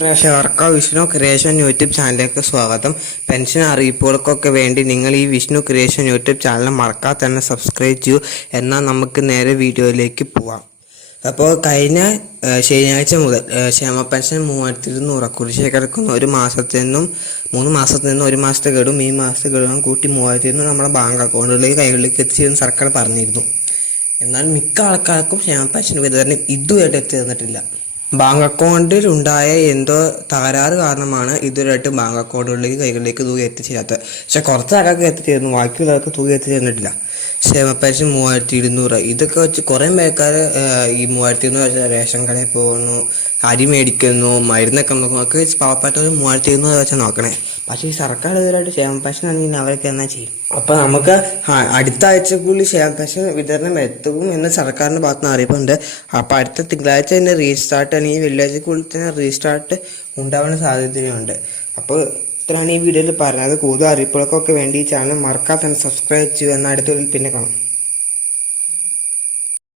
പ്രേക്ഷകർക്ക് Vishnu creation YouTube ചാനലിലേക്ക് സ്വാഗതം. പെൻഷൻ അറിയിപ്പുകൾക്കൊക്കെ വേണ്ടി നിങ്ങൾ ഈ വിഷ്ണു ക്രിയേഷൻ യൂട്യൂബ് ചാനൽ മറക്കാതെ തന്നെ സബ്സ്ക്രൈബ് ചെയ്യൂ. എന്നാൽ നമുക്ക് നേരെ വീഡിയോയിലേക്ക് പോവാം. അപ്പോൾ കഴിഞ്ഞ ശനിയാഴ്ച മുതൽ ക്ഷേമ പെൻഷൻ മൂവായിരത്തി ഇരുന്നൂറ് കുറിച്ച് കിടക്കുന്ന ഒരു മാസത്തിൽ നിന്നും മൂന്ന് മാസത്തിൽ നിന്നും ഒരു മാസത്തെ ഗഡും ഈ മാസത്തെ ഗഡും കൂട്ടി മൂവായിരത്തി ഇരുന്നൂറ് നമ്മുടെ ബാങ്ക് അക്കൗണ്ടുകളിലേക്ക് കൈകളിലേക്ക് എത്തിച്ചെന്ന് സർക്കാർ പറഞ്ഞിരുന്നു. എന്നാൽ മിക്ക ആൾക്കാർക്കും ക്ഷേമ പെൻഷൻ വിതരണം ഇതുവരെ എത്തി തന്നിട്ടില്ല ബാങ്ക് അക്കൗണ്ടിൽ ഉണ്ടായ എന്തോ തകരാറ് കാരണമാണ് ഇതുവരെയായിട്ട് ബാങ്ക് അക്കൗണ്ടുകളിലേക്ക് കൈകളിലേക്ക് തുക എത്തിച്ചേരാത്തത്. പക്ഷെ കുറച്ച് ആൾക്കാർക്ക് എത്തിച്ചേരുന്നു. ബാക്കിയുള്ളവർക്ക് തുക എത്തിച്ചേർന്നിട്ടില്ല. ക്ഷേമ പെൻഷൻ മൂവായിരത്തി ഇരുന്നൂറ് ഇതൊക്കെ വെച്ച് കുറേ പേർക്കാർ ഈ മൂവായിരത്തി ഇരുന്നൂറ് വെച്ചാൽ റേഷൻ കടയിൽ പോകുന്നു അരി മേടിക്കുന്നു മരുന്നൊക്കെ നോക്കുന്നു ഒക്കെ വെച്ച് പാവപ്പെട്ടവർ മൂവായിരത്തി ഇരുന്നൂറ് വെച്ചാൽ നോക്കണേ. പക്ഷേ ഈ സർക്കാർ ഇതുവരായിട്ട് ക്ഷേമ പെൻഷൻ ആണെങ്കിൽ അവർക്ക് എന്നാ ചെയ്യും? അപ്പൊ നമുക്ക് അടുത്ത ആഴ്ചക്കുള്ളിൽ ക്ഷേമ പെൻഷൻ വിതരണം എത്തും എന്ന് സർക്കാരിന്റെ ഭാഗത്ത് നിന്ന് അറിയിപ്പുണ്ട്. അപ്പൊ അടുത്ത തിങ്കളാഴ്ച തന്നെ റീസ്റ്റാർട്ട് അല്ലെങ്കിൽ വെള്ളിയാഴ്ചക്കുള്ളിൽ തന്നെ റീസ്റ്റാർട്ട് ഉണ്ടാവാൻ സാധ്യതയുണ്ട്. അപ്പോൾ ഇത്രയാണ് ഈ വീഡിയോയിൽ പറഞ്ഞത്. കൂടുതൽ അറിയിപ്പുകൾക്കൊക്കെ വേണ്ടി ചാനൽ മറക്കാതെ തന്നെ സബ്സ്ക്രൈബ് ചെയ്യുക. എന്ന അടുത്ത വീഡിയോയിൽ പിന്നെ കാണാം.